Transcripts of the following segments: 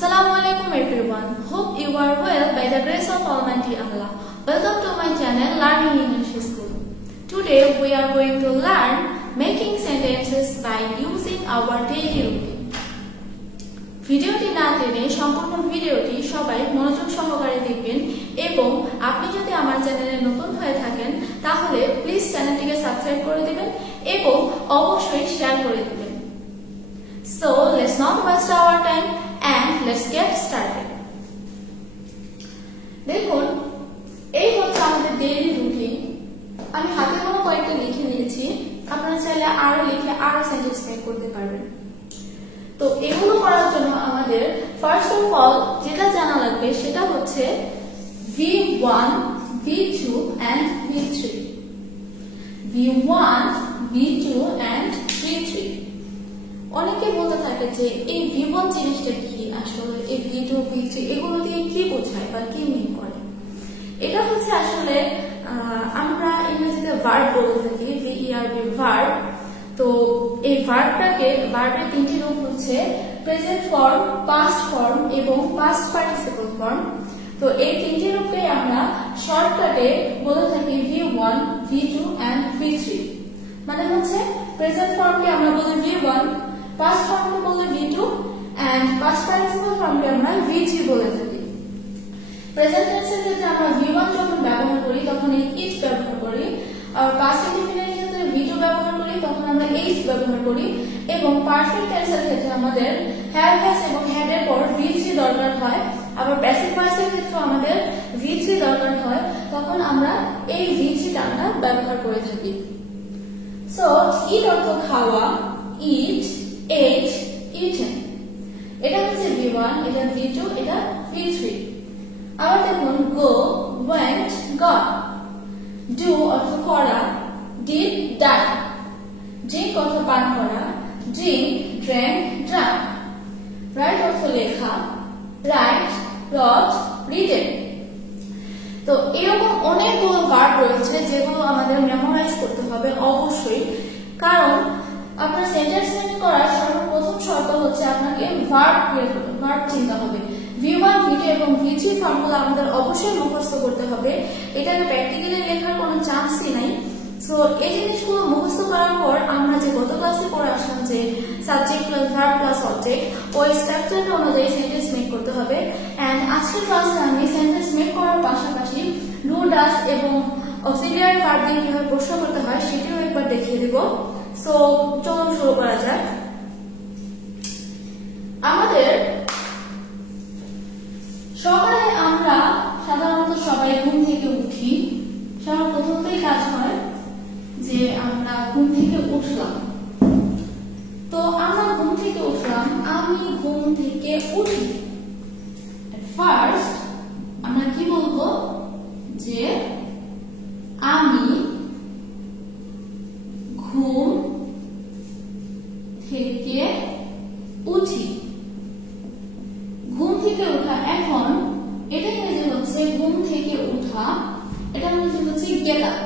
Assalamualaikum everyone. Hope you are well by the grace of Almighty Allah. Welcome to my channel Learning English School. Today we are going to learn making sentences by using our daily routine. ভিডিওটি না টেনে সম্পূর্ণ ভিডিওটি সবাই মনোযোগ সহকারে দেখবেন এবং আপনি যদি আমার চ্যানেলে নতুন হয়ে থাকেন তাহলে প্লিজ চ্যানেলটিকে সাবস্ক্রাইব করে দিবেন এবং অবশ্যই শেয়ার করে দিবেন। So let's not waste our time and let's get started. দেখুন এই হচ্ছে আমাদের ডেইলি রুটিন। আমি হাতে কোনো কয়েকটা লিখে নিয়েছি, আপনারা চাইলে আরো লিখে আরো সেন্টেন্স মেক করতে পারবেন। তো এগুলো করার জন্য আমাদের ফার্স্ট অফ অল যেটা জানা লাগবে সেটা হচ্ছে V1, V2 and V3. V1, V2 and V3. অনেকে বলতে থাকে যে এই V1 জিনিসটা কি, আসলে এই V2, V3 এগুলো দিয়ে কি বোঝায় বা কি মিন করে। এটা হচ্ছে আসলে আমরা ইংরেজিতে ভার্ব বলে থাকি, VERB ভার্ব। তো এই ভার্বটাকে ভার্বের তিনটি রূপ হচ্ছে প্রেজেন্ট ফর্ম, পাস্ট ফর্ম এবং পাস্ট পার্টিসিপল ফর্ম। তো এই তিনটি রূপে আমরা শর্টকাটে বলে থাকি V1, V2 and V3। মানে হচ্ছে প্রেজেন্ট ফর্মকে আমরা বলি V1, পাস্ট ফর্মকে বলি V2 and পাস্ট পার্টিসিপল ফর্মকে আমরা V3 বলে থাকি। প্রেজেন্ট টেন্সের ক্ষেত্রে আমরা V1 যখন ব্যবহার করি তখন ইট ব্যবহার করি, আর পাস্ট ইনডিফিনিটের ক্ষেত্রে V2 ব্যবহার করি তখন আমরা এইট ব্যবহার করি, এবং পারফেক্ট টেন্সের ক্ষেত্রে আমাদের হ্যাভ হ্যাজ এবং হ্যাড এর পর V3 দরকার হয়। আবার প্যাসিভ ভয়েসের ক্ষেত্রে আমাদের V3 দরকার হয়, তখন আমরা এই V3 টার্মটা ব্যবহার করে থাকি। সো ইট অর্থ খাওয়া, ইট, এট, ইটেন, এটা হচ্ছে V1, এটা V2, এটা V3। আবার দেখুন গো, ওয়েন্ট, গট। ডু অর্থ করা, ডিড, ডান। ড্রিঙ্ক অর্থ পান করা, ড্রিঙ্ক, ড্র্যাঙ্ক, ড্রাঙ্ক। রাইট অর্থ লেখা, রাইট, রট, রিডেন। তো এরকম অনেকগুলো ভার্ব রয়েছে যেগুলো আমাদের মেমোরাইজ করতে হবে অবশ্যই, কারণ আপনার সেন্টেন্স মেক করার সর্বপ্রথম শর্ত হচ্ছে আপনাকে ভার্ব চিনতে হবে। V1, V2 এবং V3 ফর্মুলা আমাদের অবশ্যই মুখস্থ করতে হবে, এটা প্র্যাকটিক্যালি লেখার কোনো চান্সই নাই। সো এই জিনিসগুলো মুখস্থ করার পর আমরা যে গত ক্লাসে পড়ে আসলাম যে subject plus verb plus object, ওই স্ট্রাকচারটা অনুযায়ী সেন্টেন্স মেক করতে হবে। এন্ড আজকের ক্লাসে আমি সেন্টেন্স মেক করার পাশাপাশি ডু, ডাজ এবং অক্সিলিয়ারি ভার্ব দিয়ে কিভাবে প্রশ্ন করতে হয় সেটিও একবার দেখিয়ে দেব। সো চলুন শুরু করা যাক। আমাদের সকালে আমরা সাধারণত সবাই ঘুম থেকে উঠি। সর্বপ্রথমই কাজ হয় যে আমরা ঘুম থেকে উঠলাম। তো আমরা ঘুম থেকে উঠলাম, আমি ঘুম থেকে উঠি। ফার্স্ট আমরা কি বলবো যে আমি ঘুম থেকে উঠি। ঘুম থেকে ওঠা, এখন এটা ইংরেজি হচ্ছে ঘুম থেকে ওঠা, এটা ইংরেজি হচ্ছে গেট আপ।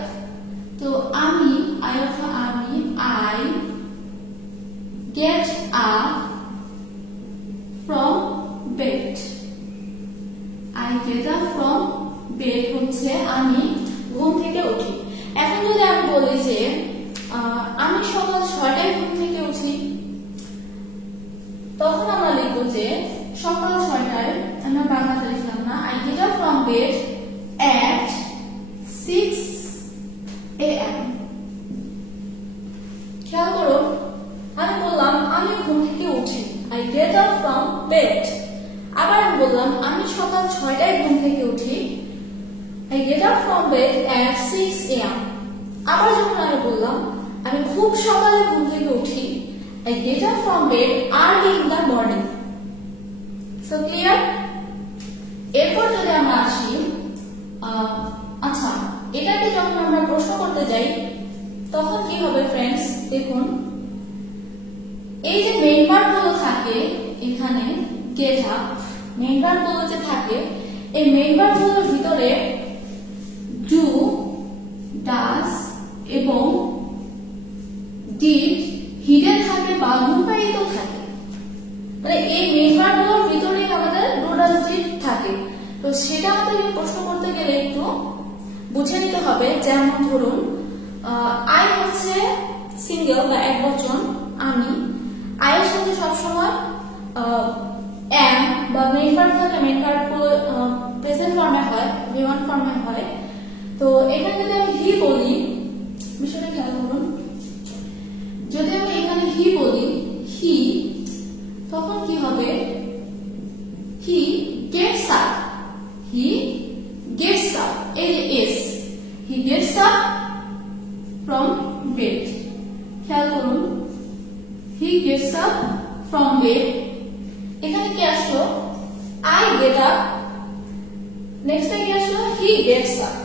তো আমি, আই অর্থ আমি, I get up from bed. I get up from bed হচ্ছে আমি ঘুম থেকে উঠি। এখন যদি আমি বলি যে আমি সকাল 6টায় ঘুম থেকে উঠি, তখন আমরা লিখবো যে সকাল 6টায়, আমরা বাংলাতে লিখলাম না, I get up from bed at 6 AM। খেয়াল করুন, আমি বললাম আমি ঘুম থেকে উঠি, I get up from bed. আবার আমি বললাম আমি সকাল 6টায় ঘুম থেকে উঠি, I get up from bed at 6 AM। আবার যখন আমি বললাম আমি খুব সকালে ঘুম থেকে উঠি, I get up from bed early in the morning. So clear? এরপর যদি আমরা আসি, আচ্ছা এটাকে যখন আমরা প্রশ্ন করতে যাই তখন কি হবে ফ্রেন্ডস, দেখুন এই যে মেইন ভার্ব গুলো থাকে এখানে, গেট আপ মেইন ভার্ব গুলো যে থাকে, এই মেইন ভার্ব গুলোর ভিতরে ডু, ডাজ এবং ডিড হিডেন থাকে বা লুকায়িত থাকে। মানে এই মেইন ভার্বগুলোর ভিতরেই আমাদের সেটা আমাদেরকে প্রশ্ন করতে গেলে একটু বুঝে নিতে হবে। যেমন ধরুন আই হচ্ছে সিঙ্গেল বা একবচন আমি, আই এর সাথে সবসময় am বা মেইন ভার্ব থাকে, মেইন ভার্ব প্রেজেন্ট ফর্মে হয়, V1 ফর্মে হয়। তো এখানে যদি আমি হি বলি, বিষয়টা খেয়াল করুন, যদি আমি এখানে হি বলি, হি, তখন কি হবে? হি গেটস আপ, হি গেটস আপ, এই যে S, he gets up from bed. খেয়াল করুন, হি গেটস আপ ফ্রম বেড, এখানে কি আসলো? আই গেট আপ, নেক্সট কি আসলো? হি গেটস আপ,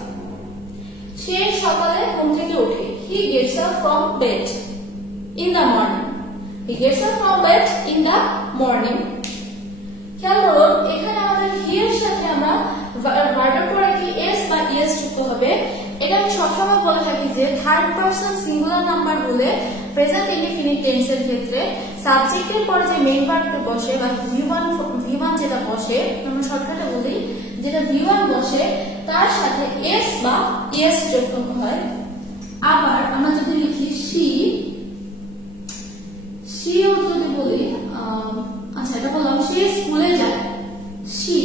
সে সকালে ঘুম থেকে ওঠে। He gets up from bed in the morning, he gets up from bed in the morning. খেয়াল করুন, এখানে আমাদের হি এর সাথে আমরা ভার্বের পরে কি এস বা ইএস যুক্ত হবে। এটা আমি সবসময় বলে থাকি যে থার্ড পারসন সিঙ্গুলার নাম্বার বলে প্রেজেন্ট ইনডিফিনিট টেন্সের ক্ষেত্রে সাবজেক্টের পরে যে মেইন ভার্বটা বসে বা V1 যেটা বসে, আমরা শর্টকাটে বলি যেটা V1 বসে, তার সাথে এস বা ইএস যুক্ত হয়। আবার আমরা যদি লিখি সি, সিও যদি বলি, আচ্ছা এটা বললাম সে স্কুলে যায়, she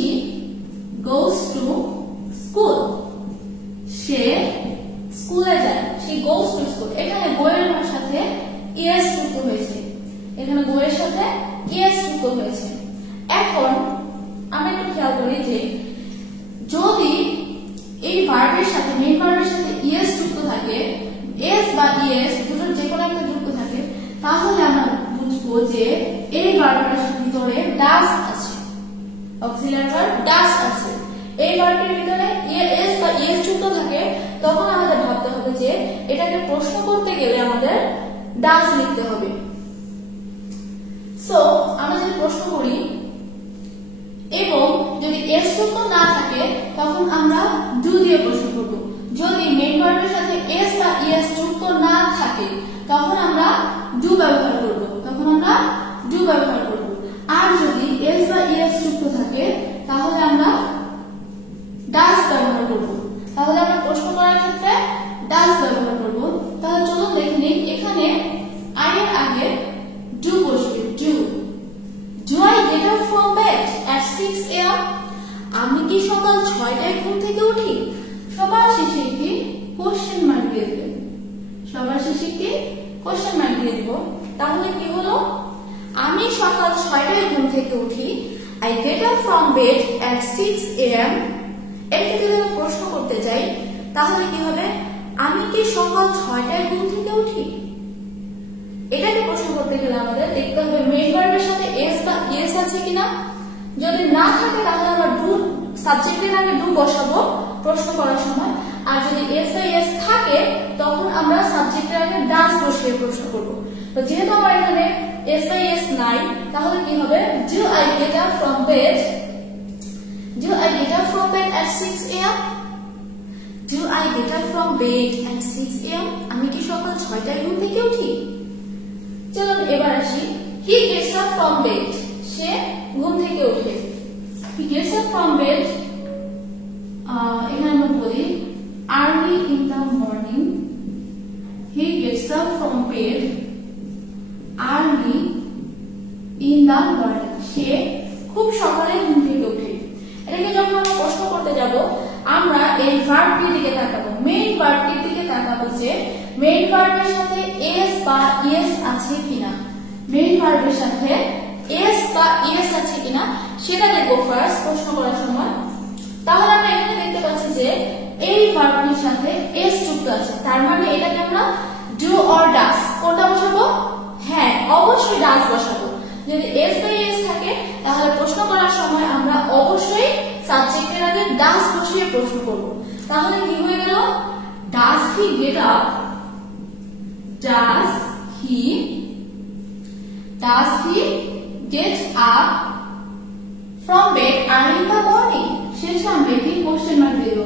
goes to school, সে স্কুলে যায়, she goes to school। এখানে go এর সাথে es যুক্ত হয়েছে, এখানে go এর সাথে es যুক্ত হয়েছে। এখন আমরা একটু খেয়াল করি যে যদি এই ভার্বের সাথে মেইন ভার্বের সাথে es যুক্ত থাকে, s বা es দুটোর যে কোনো একটা যুক্ত থাকে, তাহলে আমরা বুঝবো যে এই ভার্বের ভিতরে ডাস আছে, অক্সিলারি ভার্ব ডাস আছে। এই ভার্বের ভিতরে এস বা ইএস যুক্ত থাকে, তখন আমাদের ভাবতে হবে যে এটাকে প্রশ্ন করতে গেলে আমাদের ডাস লিখতে হবে। সো আমরা যদি প্রশ্ন করি এবং যদি এস যুক্ত না থাকে, তখন আমরা ডু দিয়ে প্রশ্ন করব। যদি মেইন ভার্বের সাথে এস বা ইএস যুক্ত না থাকে, তখন আমরা ডু ব্যবহার করব, আর যদি এস বা ইএস যুক্ত থাকে, তাহলে আমরা ডাস ব্যবহার করব। তাহলে আমরা প্রশ্ন করার ক্ষেত্রে ডাস ব্যবহার করব। তাহলে চলুন দেখে নিই, এখানে আই এর আগে ডু বসবে, do I get up from bed at 6 AM? আমি কি সকাল 6টায় ঘুম থেকে উঠি? সবার শেষে কি কোশ্চেন মার্ক দিয়ে দেবেন, সবার শেষে কি কোশ্চেন মার্ক দিয়ে দিব। তাহলে কি হলো? আমি সকাল 6টায় ঘুম থেকে উঠি, I get up from bed at 6 AM। এটাকে যদি আমি প্রশ্ন করতে যাই, তাহলে কি হবে? আমি কি সকাল 6টায় ঘুম থেকে উঠি? এটাকে প্রশ্ন করতে গেলে আমাদের দেখতে হবে মেইন ভার্বের সাথে এস বা ইএস আছে কিনা। যদি না থাকে, তাহলে আমরা ডু, সাবজেক্টের আগে ডু বসাবো প্রশ্ন করার সময়। আর যদি এস বা ইএস থাকে, তখন আমরা সাবজেক্টের আগে ডাস বসিয়ে প্রশ্ন করব। তো যেহেতু আমার এখানে এস বা ইএস নাই, তাহলে কি হবে? Do I get up from bed, do I get up from bed at 6 AM? Do I get up from bed at 6 AM? আমি কি সকাল 6টায় ঘুম থেকে উঠি? চলুন এবার আসি, he gets up from bed, সে ঘুম থেকে ওঠে। He gets up from bed, এখানে আমরা বলি early in the morning, he gets up from bed early in the morning, সে খুব সকালে ঘুম থেকে ওঠে। এটাকে যখন আমরা প্রশ্ন করতে যাব, আমরা এই ভার্বটির দিকে তাকাবো, মেইন ভার্বটির দিকে তাকাবো যে মেইন ভার্বের সাথে এস বা ইএস আছে কিনা, মেইন ভার্বের সাথে এস বা ইএস আছে কিনা সেটা দেখবো ফার্স্ট প্রশ্ন করার সময়। তাহলে আমরা এখানে দেখতে পাচ্ছি যে এই ভার্বটির সাথে এস যুক্ত আছে, তার মানে এটাকে আমরা ডু অর ডাস কোনটা বসাবো? হ্যাঁ, অবশ্যই ডাস বসাবো। যদি এস বা ইএস থাকে, তাহলে প্রশ্ন করার সময় আমরা অবশ্যই সাবজেক্টের আগে ডাস বসিয়ে প্রশ্ন করব। তাহলে কি হয়ে গেল? Does he get up, does he get up from bed early in the morning? শেষে আমরা কি কোশ্চেন মার্ক দেব।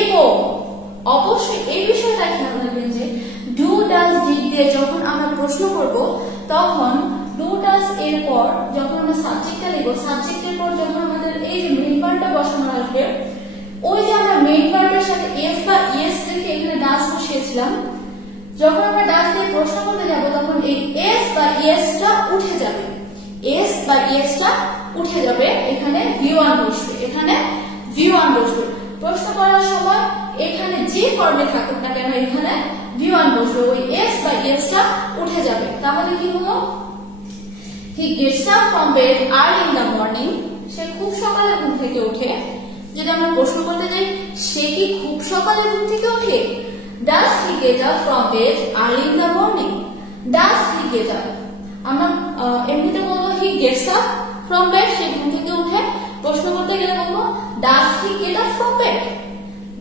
এবং অবশ্যই এই বিষয়টা খেয়াল রাখবেন যে ডু ডাজ ডিড দিয়ে যখন আমরা প্রশ্ন করব, তখন ডু ডাজ এর পর যখন আমরা সাবজেক্টটা লিখব, সাবজেক্টের পর যখন আমাদের এই যে মেইন ভার্বটা বসানো আসবে। ওই যে আমরা মেইন ভার্বের সাথে এস বা ইএস রেখে এখানে ডাস বসিয়েছিলাম, যখন আমরা ডাস দিয়ে প্রশ্ন করতে যাব তখন এই এস বা ইএসটা উঠে যাবে, এস বা ইএসটা উঠে যাবে, এখানে V1 বসবে, এখানে V1 বসবে। প্রশ্ন করার সময় এখানে যে ফর্মে থাকুক না কেন এখানে V1 বসবে, ওই এস বা ইএসটা উঠে যাবে। তাহলে কি হলো? He gets up from bed early in the morning. সে খুব সকালে ঘুম থেকে ওঠে। যদি আমরা প্রশ্ন করতে যাই সে কি খুব সকালে ঘুম থেকে ওঠে? Does he get up from bed early in the morning? Does he get up? আমরা এমনিতে বলবো he gets up from bed, সে ঘুম থেকে ওঠে। প্রশ্ন করতে গেলে বলবো does he get up from bed?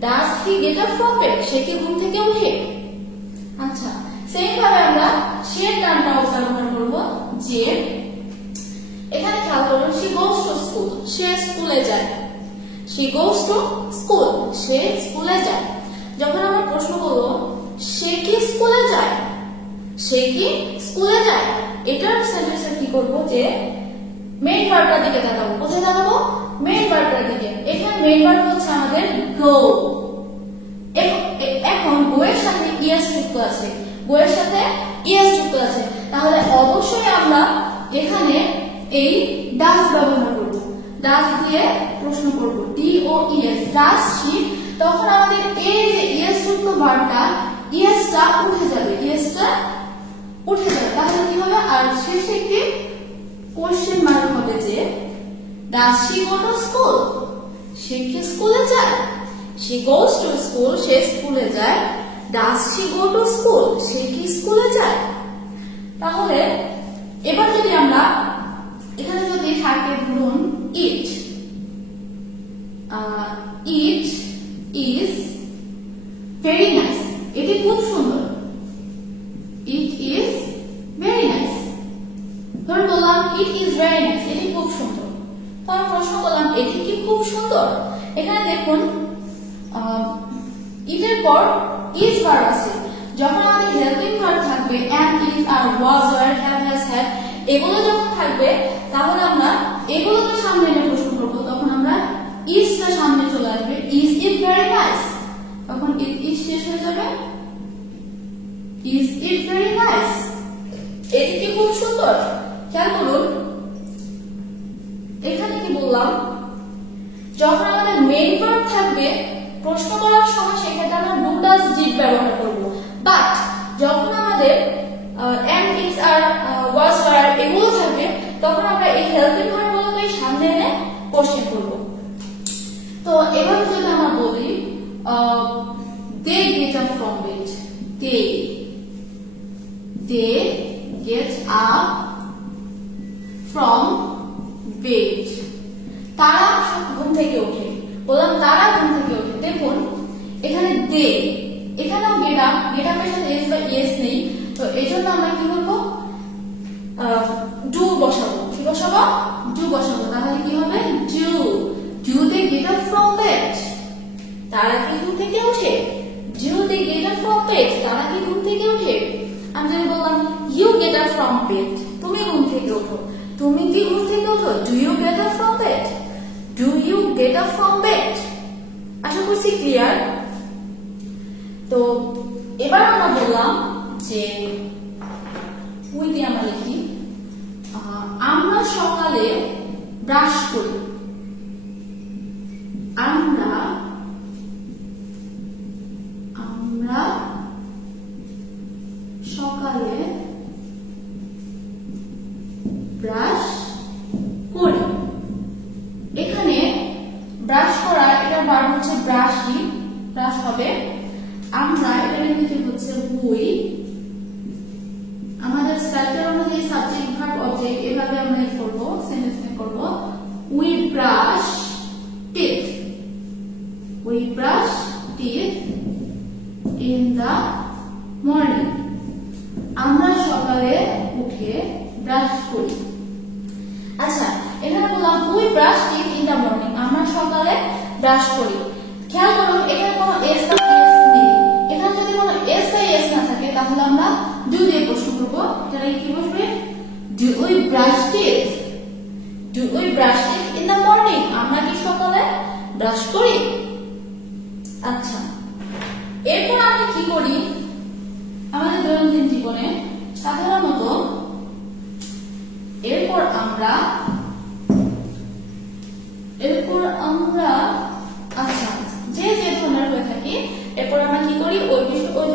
Does he get up from bed? সে কি ঘুম থেকে ওঠে? আচ্ছা, সেম ভাবে আমরা সে টার্মটাও ব্যবহার করব, যে এখানে খেয়াল করুন she goes to school, সে স্কুলে যায়, she goes to school, সে স্কুলে যায়। যখন আমরা প্রশ্ন করব সে কি স্কুলে যায়, সে কি স্কুলে যায়, এটার সেন্টেন্সে কি করব, যে মেইন ভার্বটার দিকে তাকাবো। কোথায় তাকাবো? মেইন ভার্বটার দিকে। এখানে মেইন ভার্ব হচ্ছে আমাদের go। এখন go এর সাথে es যুক্ত আছে, go এর সাথে es যুক্ত আছে, তাহলে অবশ্যই আমরা এখানে এই does ব্যবহার করব, does দিয়ে প্রশ্ন করব, DOES, does she। তখন আমাদের এই যে es যুক্ত ভার্বটা es টা উঠে যাবে, es টা উঠে যাবে। তাহলে কি হবে? আর শেষে একটি কোশ্চেন মার্ক হবে, যে does she go to school? সে কি স্কুলে যায়? she goes to school, সে স্কুলে যায়। does she go to school? সে কি স্কুলে যায়? তাহলে এবার যদি আমরা এখানে যদি থাকে ধরুন it, it is very nice, এটি খুব সুন্দর, it is very nice। ধরুন বললাম it is very nice, এটি খুব সুন্দর। তো আমি প্রশ্ন করলাম এটি কি খুব সুন্দর? এখানে দেখুন ইটের পর is ভার্ব আছে। যখন আমাদের হেল্পিং ভার্ব থাকবে am, is, are, was, were, have, has, had, এগুলো যখন থাকবে তাহলে আমরা এগুলোকে সামনে এনে প্রশ্ন করব। তখন আমরা is টা সামনে চলে আসবে, is it very nice, তখন it শেষ হয়ে যাবে, is it very nice, এটি কি খুব সুন্দর। খেয়াল করুন এখানে কি বললাম, যখন আমাদের মেইন ভার্ব থাকবে প্রশ্ন করার সময় সেক্ষেত্রে আমরা do, does, did ব্যবহার করব। বাট যখন আমাদের am, is, are, was, were এগুলো থাকবে তখন আমরা এই হেল্পিং ভার্বগুলোকে সামনে এনে কোশ্চেন করব। তো এভাবে যদি আমরা বলি they get up from bed, they get up from bed, তারা ঘুম থেকে ওঠে। বললাম তারা ঘুম থেকে ওঠে। দেখুন এখানে they, এখানেও get up, get up এর সাথে s বা es নেই, তো এজন্য আমরা কি করব, do বসাবো। কি বসাবো? do বসাবো। তাহলে কি হবে? do they get up from bed, তারা কি ঘুম থেকে ওঠে? do they get up from bed, তারা কি ঘুম থেকে ওঠে? আমি যদি বললাম you get up from bed, তুমি ঘুম থেকে ওঠো, তুমি কি ঘুম থেকে ওঠো? do you get up from bed, do you get up from bed। আশা করছি ক্লিয়ার। তো এবার আমরা বললাম যে ওই দিয়ে আমরা লিখি আমরা সকালে ব্রাশ করি, আমরা সকালে ব্রাশ করি। এখানে ব্রাশ করা এটার ভার্ব হচ্ছে ব্রাশই, ব্রাশ হবে। আমরা এটা লিখতে হচ্ছে we, আমাদের স্ট্রাকচার অনুযায়ী সাবজেক্ট ভার্ব অবজেক্ট এভাবে আমরা করব, সেন্টেন্স মেক করব। we brush teeth, we brush teeth in the morning, আমরা সকালে উঠে ব্রাশ করি। আচ্ছা এখানে বললাম we brush teeth in the morning, আমরা সকালে ব্রাশ করি। খেয়াল করুন এখানে কোনো s বা s নেই, এখানে যদি কোনো s বা s না থাকে তাহলে আমরা do দিয়ে প্রশ্ন করব। তাহলে কি বসবে? do we brush teeth, do we brush teeth in the morning, আমরা কি সকালে ব্রাশ করি। আচ্ছা, এরপর আমরা কি করি আমাদের দৈনন্দিন জীবনে সাধারণত? এরপর আমরা আচ্ছা যে যে ধর্মের হয়ে থাকি, এরপর আমরা কি করি ওই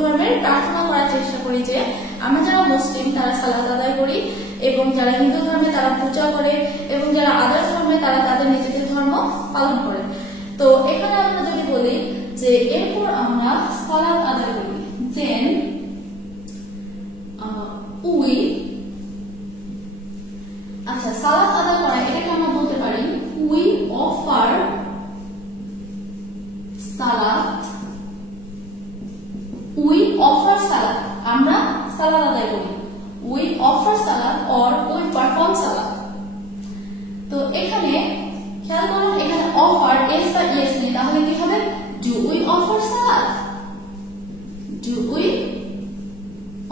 ধর্মের প্রার্থনা করার চেষ্টা করি। যে আমরা যারা মুসলিম তারা সালাত আদায় করি, এবং যারা হিন্দু ধর্মে তারা পূজা করে, এবং যারা আদার্স ধর্মে তারা তাদের নিজেদের ধর্ম পালন করে। তো এখানে আমরা যদি বলি যে এরপর আমরা সালাত আদায় করি, দেন আচ্ছা সালাত আদায় করা এটাকে আমরা বলতে পারি উই অফার সালাত। উই অফার সালাত, আমরা সালাত আদায় করি। উই অফার সালাত অর উই পারফর্ম সালাত। তো এখানে খেয়াল করুন, এখানে অফার এস বা ইয়েস নেই, তাহলে কি হবে? ডু উই অফার সালাত? ডু উই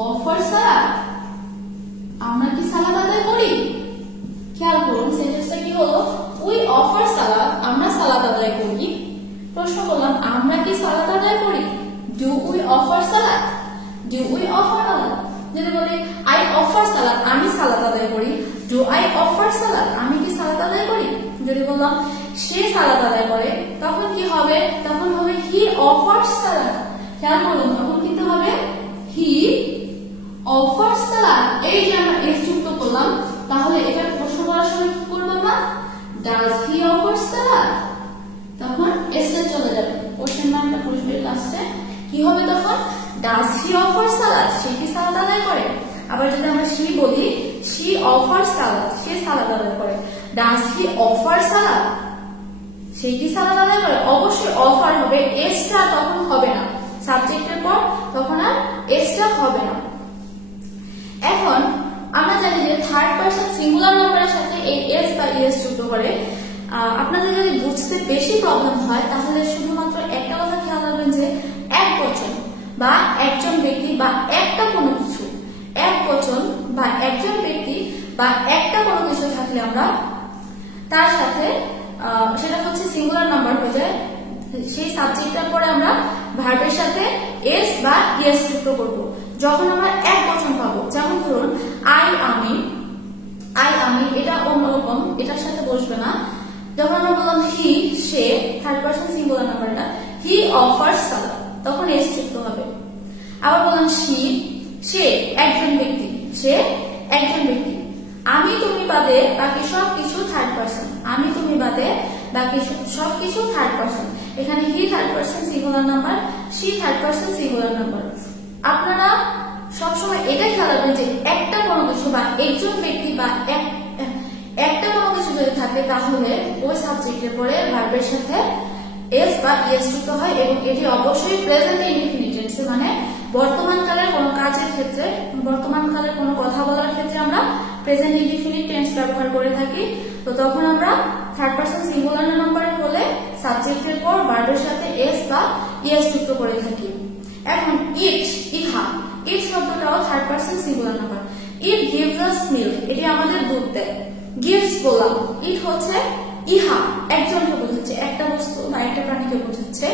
অফার সালাত? আমরা কি সালাত আদায় করি? খেয়াল করুন সেন্টেন্সটা কি হলো? উই অফার সালাত, আমরা সালাত আদায় করি। প্রশ্ন করলাম আমরা কি সালাত আদায় করি? ডু উই অফার সালাত? ডু উই অফার সালাত? যদি বলি আই অফার সালাত, আমি সালাত আদায় করি। ডু আই অফার সালাত? আমি কি সালাত আদায় করি? যদি বললাম সে সালাত আদায় করে, তখন কি হবে? তখন হবে হি অফার সালাত। খেয়াল করুন তখন কিন্তু হবে হি অফার সালাত। এই যে আমরা এস যুক্ত করলাম, তাহলে এটা প্রশ্ন করার সময় কি করব আমরা? ডাজ হি অফার সালাত? তখন এসটা চলে যাবে, কোশ্চেন মার্কটা বসবে লাস্টে। কি হবে তখন? ডাজ হি অফার সালাত? সে কি সালাত আদায় করে? আবার যদি আমরা শি বলি, শি অফার সালাত, সে সালাত আদায় করে। ডাজ হি অফার সালাত? সে কি সালাত আদায় করে? অবশ্যই অফার হবে, এসটা তখন হবে না সাবজেক্টের পর, তখন আর এসটা হবে না। এখন আমরা জানি যে থার্ড পারসন সিঙ্গুলার নাম্বারের সাথে এই এস বা ইএস যুক্ত করে। আপনাদের যদি বুঝতে বেশি প্রবলেম হয় তাহলে শুধুমাত্র একটা কথা খেয়াল রাখবেন যে এক বচন বা একজন ব্যক্তি বা একটা কোনো কিছু, এক বচন বা একজন ব্যক্তি বা একটা কোনো কিছু থাকলে আমরা তার সাথে সেটা হচ্ছে সিঙ্গুলার নাম্বার হয়ে যায়, সেই সাবজেক্টটার পরে আমরা ভার্বের সাথে এস বা ইএস যুক্ত করব যখন আমরা এক বচন পাবো। যেমন ধরুন আই আমি, এটা অন্যরকম, এটার সাথে বসবে না। যখন আমরা বললাম হি, সে, থার্ড পারসন সিঙ্গুলার নাম্বারটা, হি অফার্স সালাত, তখন এস যুক্ত হবে। আবার বললাম সে একজন ব্যক্তি, সে একজন ব্যক্তি। আমি তুমি বাদে বাকি সবকিছু থার্ড পারসন, আমি তুমি বাদে বাকি সবকিছু থার্ড পারসন। এখানে he third person singular number, she third person singular number. আপনারা সবসময় এটা খেয়াল রাখবেন যে একটা কোনো কিছু বা একজন ব্যক্তি বা একটা কোনো কিছু যদি থাকে তাহলে ওই সাবজেক্টের পরে ভার্বের সাথে এস বা ইএস যুক্ত হয়, এবং এটি অবশ্যই প্রেজেন্ট ইনডিফিনিট টেন্সে, মানে বর্তমান কালের কোনো কাজের ক্ষেত্রে, বর্তমান কালের কোনো কথা বলার ক্ষেত্রে আমরা প্রেজেন্ট ইনডিফিনিট টেন্স ব্যবহার করে থাকি। তো তখন আমরা থার্ড পারসন সিঙ্গুলার নাম্বার হলে সাবজেক্টের পর ভার্বের সাথে এস বা ইএস যুক্ত করে থাকি। এখন ইট, ইহা, ইট শব্দটাও third person singular number. It gives us milk, এটি আমাদের দুধ দেয়। গিভস বললাম, ইট হচ্ছে ইহা একজনকে বোঝাচ্ছে, একটা বস্তু বা একটা প্রাণীকে বোঝাচ্ছে,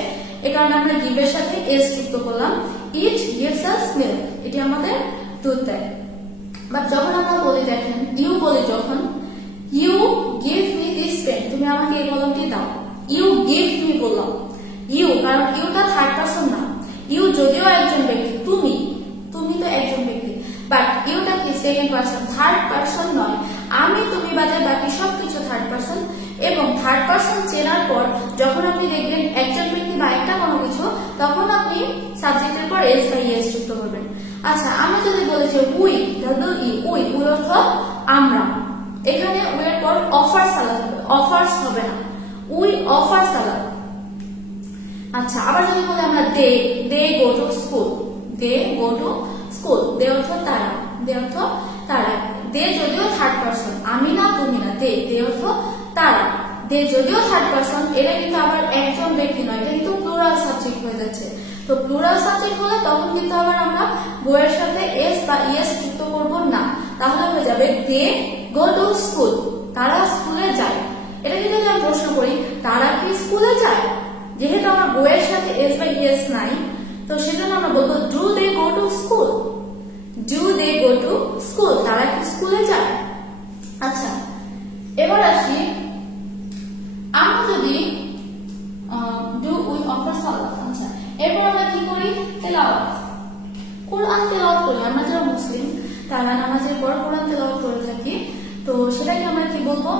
এ কারণে আমরা গিভের সাথে এস যুক্ত করলাম। ইট গিভস আস মিল্ক, এটি আমাদের দুধ দেয়। বাট যখন আমরা বলি, দেখেন ইউ বলি, যখন you give me this pen, তুমি আমাকে এই কলমটি দাও। ইউ গিভ মি বললাম, ইউ, কারণ ইউটা থার্ড পারসন না। ইউ যদিও একজন ব্যক্তি, তুমি তো একজন ব্যক্তি, বাট ইউটা কি সেকেন্ড পারসন, থার্ড পারসন নয়। আমি তুমি বাদে বাকি সবকিছু থার্ড পারসন, এবং থার্ড পারসন চেনার পর যখন আপনি দেখবেন একজন ব্যক্তি বা একটা কোনো কিছু, তখন আপনি সাবজেক্টের পর এস বা ইএস যুক্ত করবেন। আচ্ছা, আমরা যদি বলি যে উই, উই অর্থ আমরা, এখানে উই এর পর অফার সালাদ হবে, অফার্স হবে না, উই অফার সালাদ। আচ্ছা, আবার যদি বলি আমরা they go to school, they go to school, they অর্থ তারা, দে অর্থ তারা। দে যদিও থার্ড পারসন, আমি না তুমি না, দে অর্থ তারা। দে যদিও থার্ড পারসন, এটা কিন্তু আবার একজন ব্যক্তি নয়, এটা কিন্তু প্লুরাল সাবজেক্ট হয়ে যাচ্ছে। তো প্লুরাল সাবজেক্ট হলে তখন কিন্তু আবার আমরা বইয়ের সাথে এস বা ইএস যুক্ত করব না, তাহলে হয়ে যাবে দে গো টু স্কুল, তারা স্কুলে যায়। এটা যদি আমি প্রশ্ন করি তারা কি স্কুলে যায়, যেহেতু আমার বইয়ের সাথে এস বা ইয়েস নাই, তো সেজন্য আমরা বলবো do they go to school. Do they go to school, তারা কি স্কুলে যায়। আচ্ছা, এবার আসি আমরা যদি ডু উইথ অফার সালাত। আচ্ছা, এরপর আমরা কি করি? তেলাওয়াত, কোরআন তেলাওয়াত করি। আমরা যারা মুসলিম তারা নামাজের পর কোরআন তেলাওয়াত করে থাকি, তো সেটাকে আমরা কি বলবো?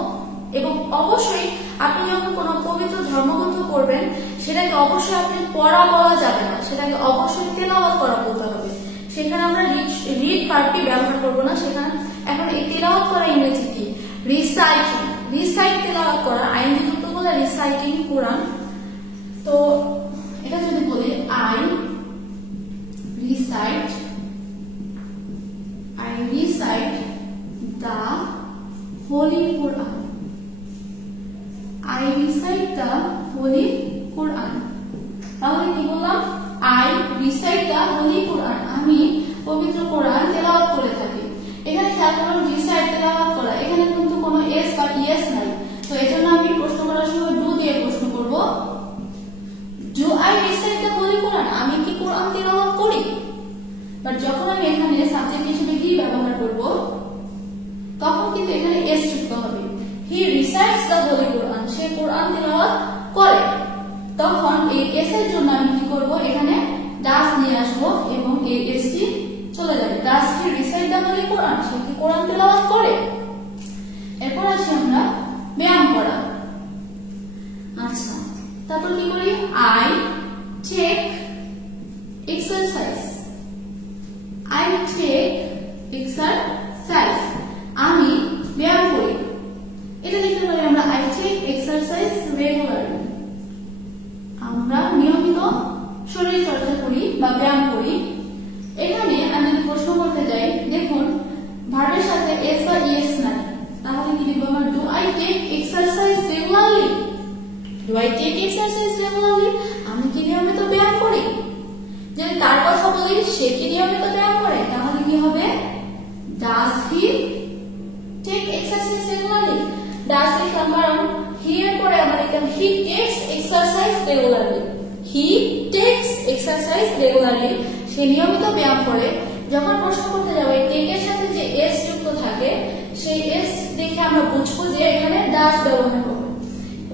এবং অবশ্যই আপনি যখন কোনো পবিত্র ধর্মগ্রন্থ করবেন সেটাকে অবশ্যই আপনি পড়া বলা যাবে না, সেটাকে অবশ্যই তেলাওয়াত করা বলতে হবে। সেখানে আমরা রিড ভার্বটি ব্যবহার করব না। সেখানে এখন এই তেলাওয়াত করা ইংরেজি কি? রিসাইটিং। রিসাইট তেলাওয়াত করা, আইনজি যুক্ত বলে রিসাইটিং কোরআন। তো এটা যদি বলি I recite the Holy Quran. I recite the Holy Quran. তাহলে কি বললাম? I recite the Holy Quran. আমি পবিত্র কোরআন তেলাওয়াত করে থাকি। এখানে খেয়াল করুন, রিসাইট তেলাওয়াত করা, এখানে কিন্তু কোনো এস বা ইয়েস নাই। তো এজন্য আমি প্রশ্ন করার সময় ডু দিয়ে প্রশ্ন করব। Do I recite the holy Quran? আমি কি কোরআন তেলাওয়াত করি? বাট যখন আমি এখানে সাবজেক্ট হিসেবে কি ব্যবহার করব, তখন কিন্তু এখানে এস যুক্ত হবে। হি রিসাইটস দ্য হোলি কোরআন, সে কোরআন তেলাওয়াত করে। তখন এই এস এর জন্য আমি কি করব? এখানে ডাস নিয়ে আসবো এবং এই এস টি চলে যাবে। ডাস হি রিসাইট দ্য হোলি কোরআন, সে কি কোরআন তেলাওয়াত করে। এরপর আসি আমরা ব্যায়াম করা। আচ্ছা, তারপর কি করি? I take exercise. I take exercise, আমি ব্যায়াম করি। এটা লিখতে পারি আমরা I take exercise regularly, আমরা নিয়মিত শরীর চর্চা করি বা ব্যায়াম করি। এখানে আমি যদি প্রশ্ন করতে যাই, দেখুন ভার্বের সাথে এস বা ইয়েস নাই, তাহলে কি লিখব আমরা? Do I take exercise regularly. Do I take exercise regularly, আমি কি নিয়মিত ব্যায়াম করি। যদি তার কথা বলি, সে কি নিয়মিত ব্যায়াম করে, তাহলে কি হবে? Does he take exercise regularly. Does লিখলাম কারণ হি এর পরে আমরা লিখলাম he takes exercise regularly. He takes exercise regularly, সে নিয়মিত ব্যায়াম করে। যখন প্রশ্ন করতে যাবো, এই টেক এর সাথে যে এস যুক্ত থাকে, সেই এস দেখে আমরা বুঝবো যে এখানে ডাজ ব্যবহার করব।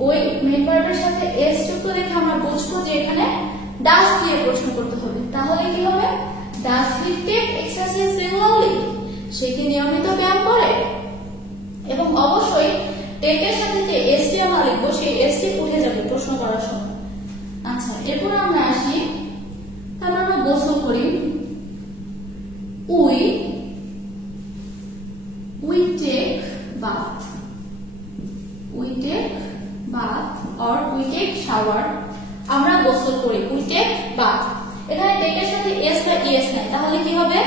ওই মেইন ভার্বের সাথে এস যুক্ত দেখে আমরা বুঝবো যে এখানে ডাস দিয়ে প্রশ্ন করতে হবে। তাহলে কি হবে? ডাস হি টেক এক্সারসাইজ রেগুলারলি, সে কি নিয়মিত ব্যায়াম করে। এবং অবশ্যই টেক এর সাথে যে এস টি আমরা লিখবো, সেই এস টি উঠে যাবে প্রশ্ন করার সময়। আচ্ছা, এরপর আমরা আসি, তারপর আমরা গোসল করি। We take bath. We take bath or we take shower, আমরা গোসল করি। উই টেক বাথ, এখানে টেকের সাথে এস বা ইয়েস নাই, তাহলে কি হবে?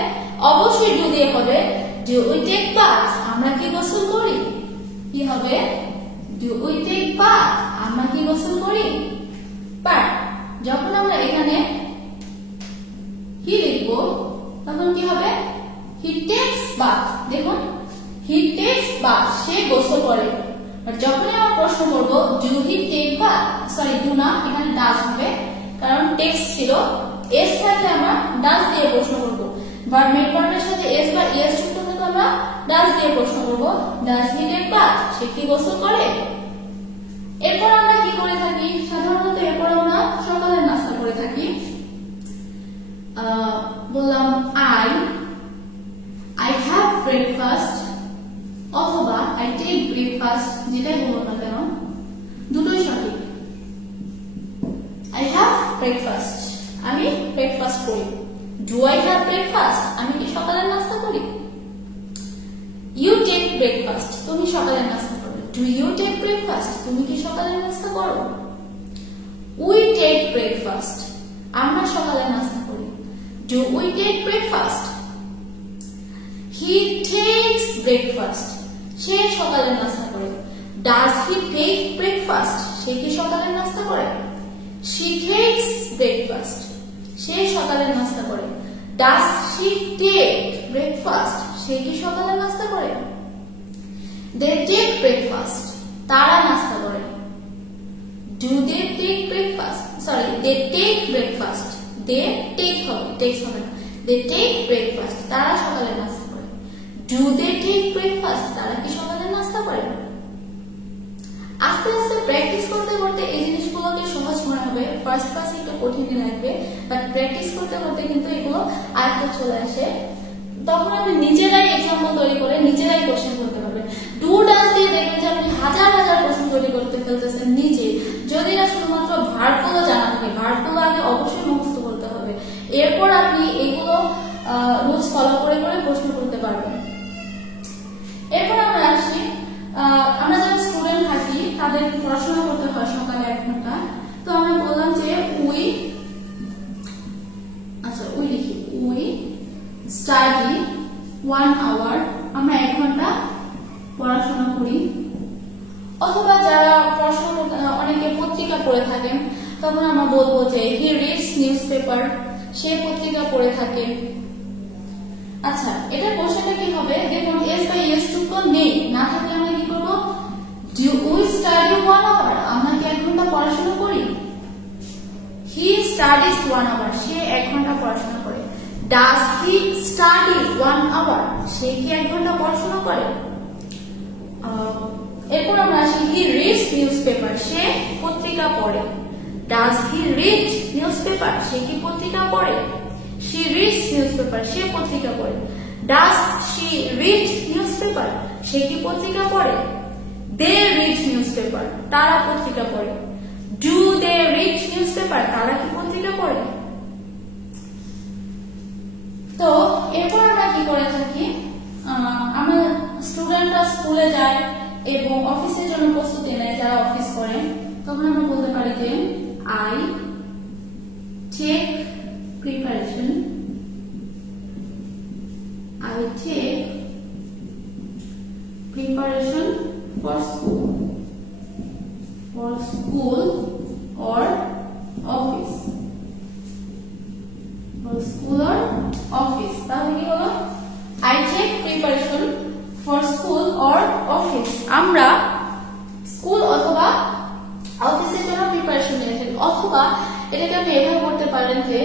অবশ্যই ডু দিয়ে হবে। ডু উই টেক বাথ, আমরা কি গোসল করি। কি হবে? ডু উই টেক বাথ, আমরা কি গোসল করি। বাট যখন আমরা এখানে হি লিখবো, তখন কি হবে? He takes bath. দেখুন, হি টেকস বাথ, সে গোসল করে। আর যখনই আমরা প্রশ্ন করবো do he take bath, sorry do না, এখানে ডাজ হবে, কারণ টেক্স ছিল। এস থাকলে আমরা ডাজ দিয়ে প্রশ্ন করবো। মেইন ভার্বের সাথে এস বা ইয়েস যুক্ত থাকলে আমরা ডাজ দিয়ে প্রশ্ন করবো। ডাজ হি টেক বাথ, সে কি গোসল করে। এরপর আমরা কি করে থাকি? সাধারণত এরপর আমরা সকালের নাস্তা করে থাকি। বললাম আই হ্যাভ ব্রেকফাস্ট অথবা আই টেক ব্রেকফাস্ট, যেটাই বলবো না কেন দুটোই সঠিক। আই হ্যাভ ব্রেকফাস্ট, আমি ব্রেকফাস্ট করি। ডু আই হ্যাভ ব্রেকফাস্ট, আমি কি সকালের নাস্তা করি। ইউ টেক ব্রেকফাস্ট, তুমি সকালের নাস্তা করো। ডু ইউ টেক ব্রেকফাস্ট, তুমি কি সকালের নাস্তা করো। উই টেক ব্রেকফাস্ট, আমরা সকালের নাস্তা করি। Do we take breakfast. He takes breakfast, সে সকালের নাস্তা করে। ডাজ হি টেক ব্রেকফাস্ট, সে কি সকালের নাস্তা করে। শি টেকস ব্রেকফাস্ট, সে সকালের নাস্তা করে। ডাজ শি টেক ব্রেকফাস্ট, সে কি সকালের নাস্তা করে। দে টেক ব্রেকফাস্ট, তারা নাস্তা করে। Do they take breakfast? Sorry, they take breakfast. They take হবে, takes হবে না। They take breakfast. তারা সকালে নাস্তা করে। Do they take breakfast? তারা কি সকালে নাস্তা করে? আস্তে আস্তে প্র্যাকটিস করতে করতে এই জিনিসগুলোকে সহজ মনে হবে। ফার্স্ট ক্লাসে একটু কঠিন লাগবে, বাট প্র্যাকটিস করতে করতে কিন্তু এগুলো আয়ত্তে চলে আসে। তখন আপনি নিজেরাই এক্সাম্পল তৈরি করে নিজেরাই কোশ্চেন করতে পারবেন। ডু ডাজ দিয়ে দেখবেন যে আপনি হাজার হাজার প্রশ্ন তৈরি করতে ফেলতেছেন নিজে, যদি না শুধুমাত্র ভার্বগুলো জানা থাকে। ভার্বগুলো আগে অবশ্যই মুখস্থ করতে হবে, এরপর আপনি এগুলো রুলস ফলো করে করে প্রশ্ন করতে পারবেন। এরপর আমরা আসি, আমরা যারা স্টুডেন্ট থাকি তাদের পড়াশোনা করতে হয় সকালে 1 ঘন্টা। তো আমরা বললাম যে উই লিখি উই স্টাডি 1 আওয়ার, আমরা 1 ঘন্টা পড়াশোনা করি। অথবা যারা পড়াশোনা করতে অনেকে পত্রিকা পড়ে থাকেন, তখন আমরা বলবো যে হি রিডস নিউজ পেপার, সে পত্রিকা পড়ে থাকে। আচ্ছা, এটা কোশ্চেনটা কি হবে? দেখুন এস বাই এস টু তো নেই, না থাকলে আমরা কি করব? ডু উই স্টাডি 1 আওয়ার, আমরা কি 1 ঘন্টা পড়াশোনা করি? হি স্টাডিজ 1 আওয়ার, সে 1 ঘন্টা পড়াশোনা করে। ডাজ হি স্টাডি 1 আওয়ার, সে কি 1 ঘন্টা পড়াশোনা করে? এরপর আমরা আসি হি রিডস নিউজ পেপার, সে পত্রিকা পড়ে। Does he read newspaper, সে কি পত্রিকা পড়ে? She reads newspaper, সে পত্রিকা পড়ে। Does she read newspaper, সে কি পত্রিকা পড়ে? They read newspaper, তারা পত্রিকা পড়ে। Do they read newspaper, তারা কি পত্রিকা পড়ে? তো এরপর আমরা কি করে থাকি? আমরা স্টুডেন্টরা স্কুলে যায় এবং অফিসের জন্য প্রস্তুতি নেয়, যারা অফিস করে, তখন আমরা বলতে পারি যে I take preparation, I take preparation for school or office, তাহলে কি হলো? I take preparation for school or office, আমরা স্কুল অথবা অফিসের জন্য প্রিপারেশন নিয়ে থাকি। অথবা এটাকে আপনি এভাবে করতে পারেন যে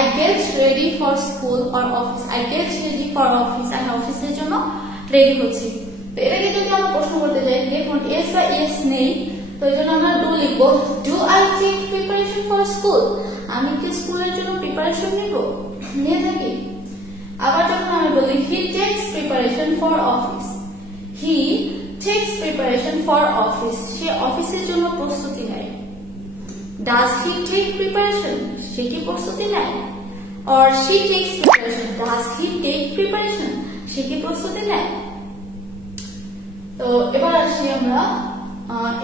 I get ready for school or office, I get ready for office, আমি অফিসের জন্য রেডি হচ্ছি। তো এটাকে যদি আমরা প্রশ্ন করতে যাই, দেখুন এস বা এস নেই, তো এই জন্য আমরা ডু লিখবো। Do I take preparation for school, আমি কি স্কুলের জন্য প্রিপারেশন নিয়ে থাকি। আবার যখন আমি বলি he takes preparation for office, he takes preparation for office, সে অফিসের জন্য প্রস্তুতি নেয়। Does he take preparation, সে কি প্রস্তুতি নেয়? Or she takes preparation, does he take preparation, সে কি প্রস্তুতি নেয়? তো এবার আসি আমরা,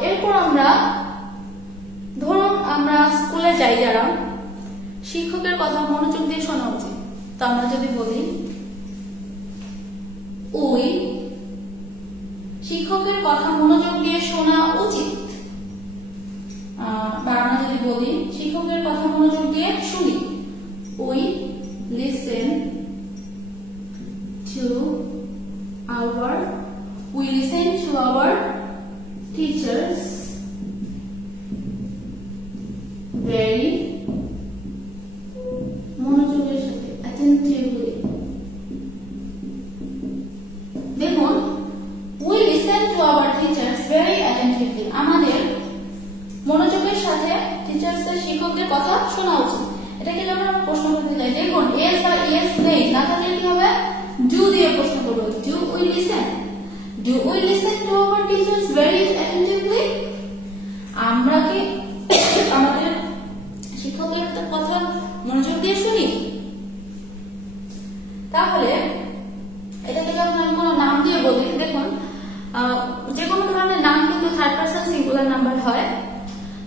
এরপর আমরা ধরুন আমরা স্কুলে যাই, যারা শিক্ষকের কথা মনোযোগ দিয়ে শোনা উচিত। তো আমরা যদি বলি উই শিক্ষকের কথা মনোযোগ দিয়ে শোনা উচিত, বা আমরা যদি বলি শিক্ষকের কথা মনোযোগ দিয়ে শুনি, we listen to our teachers very মনোযোগের সাথে, অ্যাটেন্টিভলি। দেখুন we listen to our teachers very attentively, আমাদের মনোযোগের সাথে টিচার্সদের শিক্ষকদের কথা শোনা উচিত। এটাকে যখন আমরা প্রশ্ন করতে যাই, দেখুন এস বা এস নেই, না থাকলে কি হবে? ডু দিয়ে প্রশ্ন করবো। Do we listen to our teachers very attentively, আমরা কি আমাদের শিক্ষকের কথা মনোযোগ দিয়ে শুনি? তাহলে এটাকে যখন আমি কোনো নাম দিয়ে বলি, দেখুন যে কোনো ধরনের নাম কিন্তু থার্ড পারসন সিঙ্গুলার নাম্বার হয়।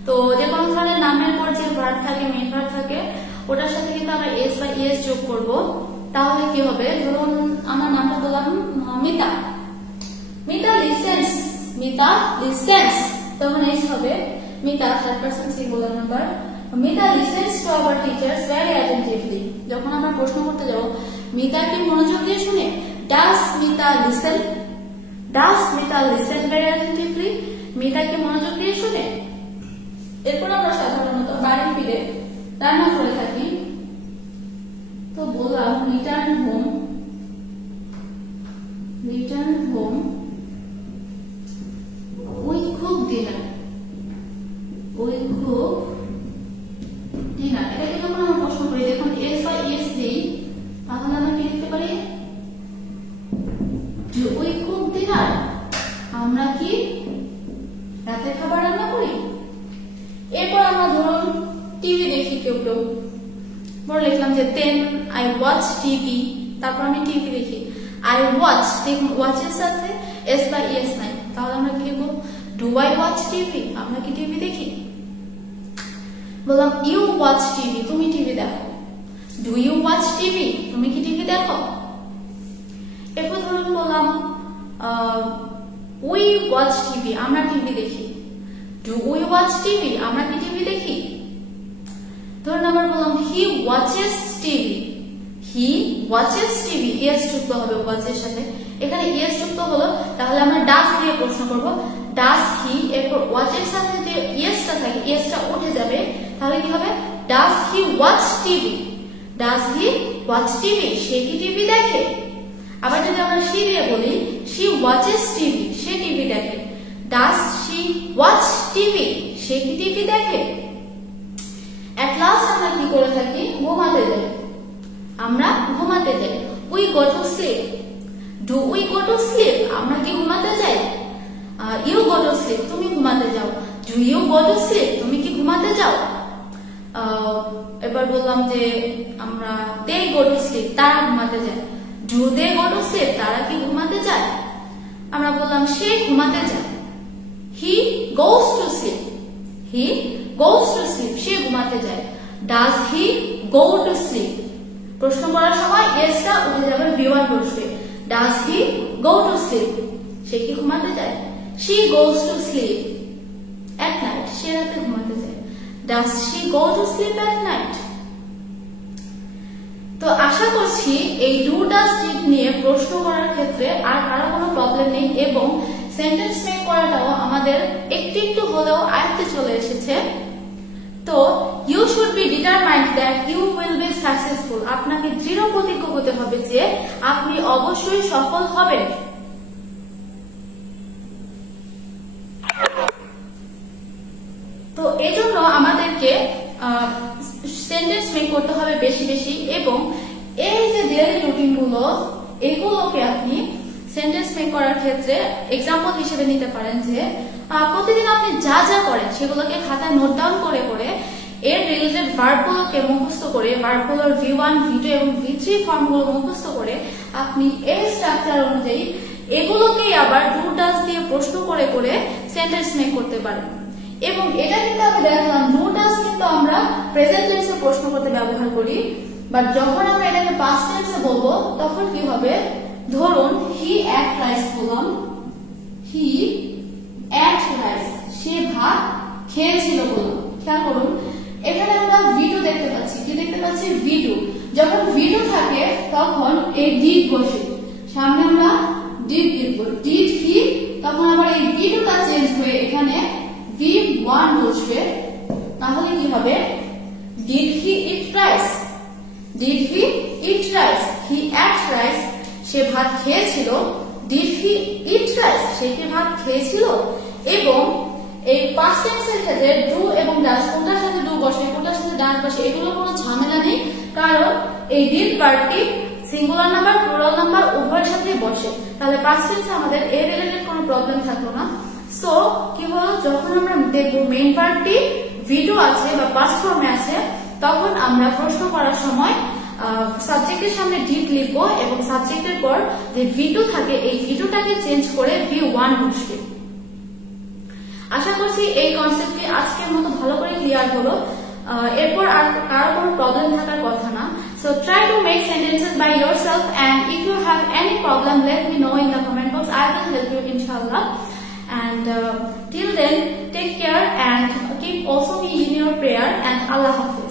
তো যে কোনো ধরনের নামের পর যে ভার্ব থাকে, মেইন ভার্ব থাকে, ওটার সাথে কিন্তু আমরা এস বা এস যোগ করব। তাহলে কি হবে? ধরুন আমার নামটা বললাম মিতা, মিতা লিসেন্স, তখন এস হবে। Mita third person singular number, Mita listens to our teachers very attentively. যখন আমরা প্রশ্ন করতে যাব, মিতা কি মনোযোগ দিয়ে শুনে? Does Mita listen very attentively, রান্না করে থাকি, তো বললাম return home we cook dinner, এটাকে যখন আমরা প্রশ্ন করি, দেখুন এস বা এস দিই, তাহলে আমরা কি লিখতে পারি, ডু উই কুক ডিনার, আমরা কি রাতের খাবার রান্না করি। এরপর আমরা ধরুন টিভি দেখি, কেউ বড় লিখলাম যে দেন আই ওয়াচ টিভি, তারপর আমি টিভি দেখি। আই ওয়াচ, দেখুন ওয়াচের সাথে এস বা ইএস নাই, তাহলে আমরা কি লিখবো, ডু আই ওয়াচ টিভি, আমরা কি টিভি দেখি। বললাম ইউ ওয়াচ টিভি, তুমি টিভি দেখো। ডু ইউ ওয়াচ টিভি, তুমি কি টিভি দেখো। এরপর ধরুন বললাম উই ওয়াচ টিভি, আমরা টিভি দেখি। ডু উই ওয়াচ টিভি, আমরা কি টিভি দেখি। ধরুন আবার বললাম হি ওয়াচেস টিভি, ইয়েস যুক্ত হবে ওয়াচের সাথে, এখানে ইয়েস যুক্ত হলো, তাহলে আমরা ডাস দিয়ে প্রশ্ন করব। ডাস হি, এরপর ওয়াচের সাথে যে ইয়েসটা থাকে, ইয়েসটা উঠে যাবে, তাহলে কি হবে, ডাস হি ওয়াচ টিভি, সে কি টিভি দেখে। আবার যদি আমরা শি দিয়ে বলি, she watches TV, say TV দেখে। ডাস শি ওয়াচ টিভি, সে কি টিভি দেখে। এট লাস্ট আমরা কি করে থাকি, ঘুমাতে যাই। We go to slip, do we go to slip, আমরা কি ঘুমাতে যাই। ইউ গো টু স্লিপ, তুমি ঘুমাতে যাও। Do you go to sleep, তুমি কি ঘুমাতে যাও। এবার বললাম যে আমরা দে গো টু স্লিপ, তারা ঘুমাতে যায়। Do they go to sleep, তারা কি ঘুমাতে যায়। আমরা বললাম সে ঘুমাতে যায়। হি গোস টু স্লিপ, সে ঘুমাতে যায়। Does he go to sleep, প্রশ্ন করার সময় এসটা উঠে যাবে, V1 বসবে। Does he go to sleep, সে কি ঘুমাতে যায়। She goes to sleep at night, সে রাতে ঘুমাতে যায়। Does she go to sleep at night. তো আশা করছি এই ডু ডাজ ডিড নিয়ে প্রশ্ন করার ক্ষেত্রে আর কারো কোনো প্রবলেম নেই, এবং সেন্টেন্স মেক করাটাও আমাদের একটু হলেও আয়ত্তে চলে এসেছে। তো you should be determined that you will be successful, আপনাকে দৃঢ় প্রতিজ্ঞ হতে হবে যে আপনি অবশ্যই সফল হবেন। তো এজন্য আমাদেরকে সেন্টেন্স মেক করতে হবে বেশি বেশি, এবং এই যে ডেইলি রুটিন গুলো, এগুলোকে আপনি সেন্টেন্স মেক করার ক্ষেত্রে এক্সাম্পল হিসেবে নিতে পারেন যে প্রতিদিন আপনি যা যা করেন সেগুলোকে খাতায় নোট ডাউন করে করে এর রিলেটেড ভার্বগুলোকে মুখস্থ করে, ভার্বগুলোর V1, V2 এবং V3 ফর্মগুলো মুখস্থ করে আপনি এই স্ট্রাকচার অনুযায়ী এগুলোকেই আবার ডু ডাজ দিয়ে প্রশ্ন করে করে সেন্টেন্স মেক করতে পারেন। এবং এটা কিন্তু আমি দেখলাম ডু ডাজ কিন্তু আমরা প্রেজেন্ট টেন্সে প্রশ্ন করতে ব্যবহার করি, বাট যখন আমরা এটাকে পাস্ট টেন্সে বলবো তখন কি হবে, ধরুন হি এট রাইস বললাম, হি এট রাইস, সে ভাত খেয়েছিল বললাম। খেয়াল করুন এখানে আমরা V2 দেখতে পাচ্ছি, কি দেখতে পাচ্ছি, V2। যখন V2 থাকে তখন এই ডিড বসে, সামনে আমরা ডিড লিখব, ডিড হি, তখন আবার এই V2 টা চেঞ্জ হয়ে এখানে V1 বসবে, তাহলে কি হবে, did he eat rice, did he eat rice, he ate rice, সে ভাত খেয়েছিল। ডিড হি ইট রাইস, সে কি ভাত খেয়েছিল। এবং এই পাস্ট টেন্সের ক্ষেত্রে ডু এবং ডাজ কোনটার সাথে ডু বসে, কোনটার সাথে ডাজ বসে, এগুলো কোনো ঝামেলা নেই, কারণ এই ডিড ভার্বটি সিঙ্গুলার নাম্বার, প্লুরাল নাম্বার উভয়ের সাথেই বসে। তাহলে পাস্ট টেন্সে আমাদের এর রিলেটেড কোনো প্রবলেম থাকলো না। সো কি হলো, যখন আমরা দেখবো মেইন ভার্বটি V2 আছে বা পাস্ট ফর্মে আছে, তখন আমরা প্রশ্ন করার সময় সাবজেক্টের সামনে ডিড লিখবো এবং সাবজেক্টের পর যে V2 থাকে এই V2টাকে চেঞ্জ করে V1 বসবে। আশা করছি এই কনসেপ্টটি আজকের মতো ভালো করে ক্লিয়ার হলো, এরপর আর কারো কোনো প্রবলেম থাকার কথা না। So try to make sentences by yourself, and if you have any problem let me know in the comment box, I will help you inshallah. And till then take care and keep also me in your prayer, and Allah Hafiz.